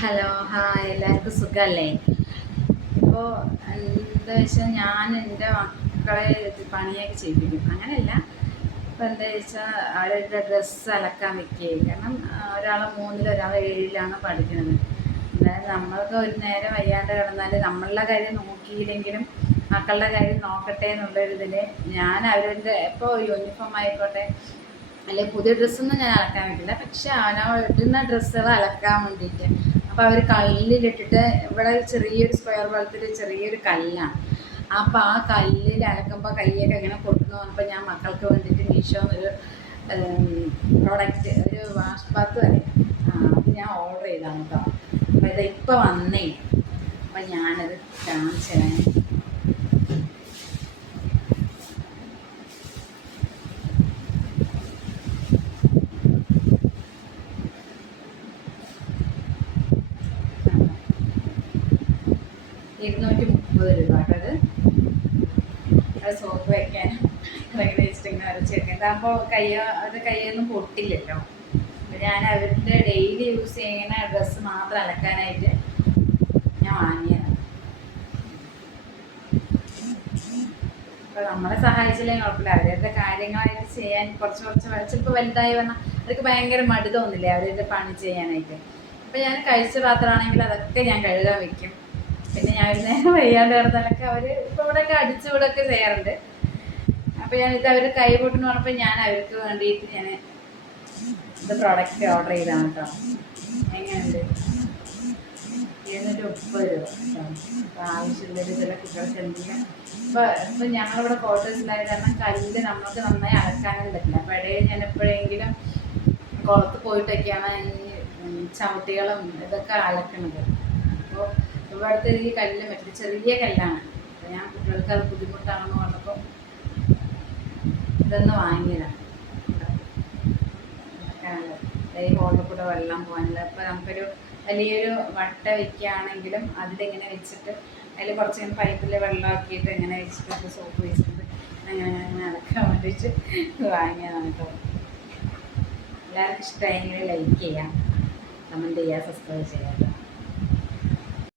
Hello, hi, എല്ലാവർക്കും സുഖമല്ലേ? ഇപ്പോൾ എന്താ വെച്ചാൽ ഞാൻ എൻ്റെ മക്കളെ പണിയൊക്കെ ചെയ്യിപ്പിക്കും. അങ്ങനെയല്ല, ഇപ്പോൾ എന്താ വെച്ചാൽ അവരുടെ ഡ്രസ്സ് അലക്കാൻ വെക്കുകയും കാരണം ഒരാൾ 3-ൽ ഒരാൾ 7-ലാണ് പഠിക്കുന്നത്. അതായത് നമ്മൾക്ക് ഒരു നേരം വയ്യാണ്ട് കിടന്നാൽ നമ്മളുടെ കാര്യം നോക്കിയില്ലെങ്കിലും മക്കളുടെ കാര്യം നോക്കട്ടെ എന്നുള്ളൊരിതിൽ ഞാൻ അവരുടെ ഇപ്പോൾ യൂണിഫോം ആയിക്കോട്ടെ അല്ലെങ്കിൽ പുതിയ ഡ്രസ്സൊന്നും ഞാൻ അലക്കാൻ വെക്കില്ല. പക്ഷെ അവനവൾ ഇടുന്ന ഡ്രസ്സുകൾ അലക്കാൻ വേണ്ടിയിട്ട് അപ്പോൾ അവർ കല്ലിലിട്ടിട്ട് ഇവിടെ ചെറിയൊരു സ്ക്വയർ പോലത്തെ ചെറിയൊരു കല്ലാണ്. അപ്പോൾ ആ കല്ലിൽ അലക്കുമ്പോൾ കൈയൊക്കെ ഇങ്ങനെ പൊട്ടുന്നു പറഞ്ഞപ്പോൾ ഞാൻ മക്കൾക്ക് വേണ്ടിയിട്ട് മീഷോന്നൊരു പ്രോഡക്റ്റ് ഒരു വാഷ് ബാത്ത് വരെ അത് ഞാൻ ഓർഡർ ചെയ്താണ് കേട്ടോ. അപ്പോൾ ഇത് ഇപ്പോൾ വന്നേ. അപ്പോൾ ഞാനത് കാണിച്ചു തരാൻ. 230 രൂപ കേട്ടോ. അത് സോപ്പ് വയ്ക്കാനും വേസ്റ്റ് ഇങ്ങനെ അരച്ച് വെക്കാം. ഇതാകുമ്പോൾ കയ്യൊന്നും പൊട്ടില്ലല്ലോ. അപ്പോൾ ഞാൻ അവരുടെ ഡെയിലി യൂസ് ചെയ്യുന്ന ഡ്രസ്സ് മാത്രം അലക്കാനായിട്ട് ഞാൻ വാങ്ങിയതാണ്. അപ്പോൾ നമ്മളെ സഹായിച്ചില്ലെങ്കിൽ കുഴപ്പമില്ല. അവരുടെ കാര്യങ്ങളായിട്ട് ചെയ്യാൻ കുറച്ച് ചിലപ്പോൾ വലുതായി വന്നാൽ അവർക്ക് ഭയങ്കര മടി തോന്നില്ലേ അവരുടെ പണി ചെയ്യാനായിട്ട്. അപ്പോൾ ഞാൻ കഴിച്ച പാത്രമാണെങ്കിൽ അതൊക്കെ ഞാൻ കഴുകാൻ വെക്കും. പിന്നെ ഞാൻ ഒരു നേരം വയ്യാണ്ട് കിടന്നാലൊക്കെ അവർ ഇപ്പോൾ ഇവിടെയൊക്കെ അടിച്ചുവിടൊക്കെ ചെയ്യാറുണ്ട്. അപ്പോൾ ഞാനിത് അവർ കൈ പൊട്ടുന്നു പറഞ്ഞപ്പോൾ ഞാൻ അവർക്ക് വേണ്ടിയിട്ട് ഞാൻ ഇത് പ്രോഡക്റ്റ് ഓർഡർ ചെയ്താണ് കേട്ടോ. എങ്ങനെയുണ്ട്? 230 രൂപ. അപ്പോൾ ആവശ്യമുള്ളൊരു ചില കുട്ടികൾക്ക് എന്തെങ്കിലും ഇപ്പം ഞങ്ങളിവിടെ ക്വാർട്ടേഴ്സിലായത് കാരണം കല്ല് നമ്മൾക്ക് നന്നായി അലക്കാനും പറ്റില്ല. അപ്പോൾ ഇടയിൽ ഞാൻ എപ്പോഴെങ്കിലും കുളത്ത് പോയിട്ടൊക്കെയാണ് ഈ ചവിട്ടികളും ഇതൊക്കെ അലക്കുന്നത്. അപ്പോൾ ഇവിടുത്തെ ഈ കല്ലിന് പറ്റില്ല, ചെറിയ കല്ലാണ്. അപ്പോൾ ഞാൻ കുട്ടികൾക്ക് അത് ബുദ്ധിമുട്ടാണെന്ന് പറഞ്ഞപ്പോൾ ഇതൊന്ന് വാങ്ങിയതാണ്. ഈ ഹോളിൽ കൂടെ വെള്ളം പോകാനില്ല. അപ്പോൾ നമുക്കൊരു വലിയൊരു വട്ട വയ്ക്കുകയാണെങ്കിലും അതിലിങ്ങനെ വെച്ചിട്ട് അതിൽ കുറച്ചിങ്ങനെ പൈപ്പിൽ വെള്ളമാക്കിയിട്ട് ഇങ്ങനെ വെച്ചിട്ട് സോപ്പ് വെച്ചിട്ട് അങ്ങനെ അലക്കാൻ വേണ്ടിയിട്ട് വാങ്ങിയതാണ് കേട്ടോ. എല്ലാവർക്കും ഇഷ്ടമായെങ്കിൽ ലൈക്ക് ചെയ്യാം, കമൻറ്റ് ചെയ്യുക, സബ്സ്ക്രൈബ് ചെയ്യാം.